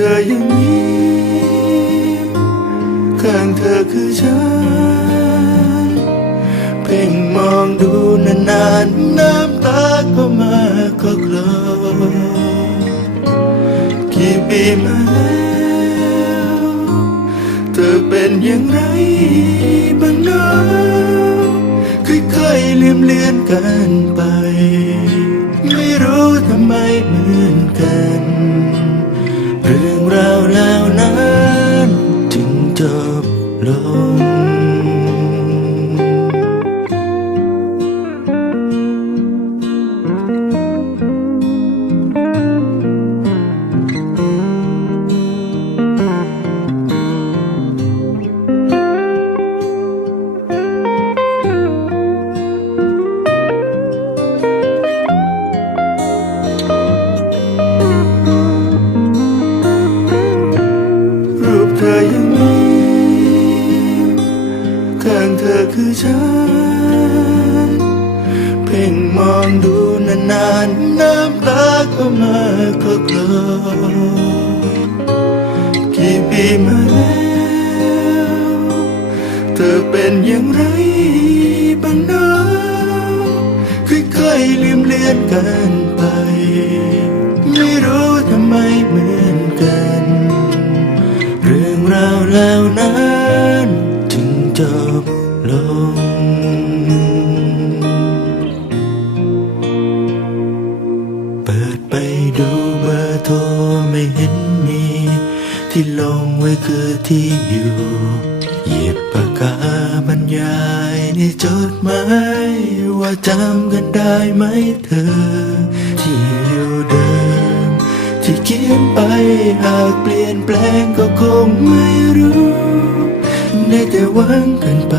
เธอยังยิ้มข้างเธอคือฉัน เพ่งมองดูนานๆน้ำตาก็มาก็คลอกี่ปีมาแล้วเธอเป็นอย่างไรบ้างเนะค่อยๆลืมเลือนกันไป ไม่รู้ทำไมเหมือนกัน ฉัน เพ่งมองดูนานๆน้ำตาก็มาก็กลอกี่ปีมาแล้ว เธอเป็นอย่างไรบ้างเนะค่อยๆลืมเลือนกันไป ที่ลงไว้คือที่อยู่ หยิบปากกาบรรยายในจดหมายว่าจำกันได้ไหมเธอ ที่อยู่เดิม ที่เขียนไปหากเปลี่ยนแปลงก็คงไม่รู้ ได้แต่หวังกันไป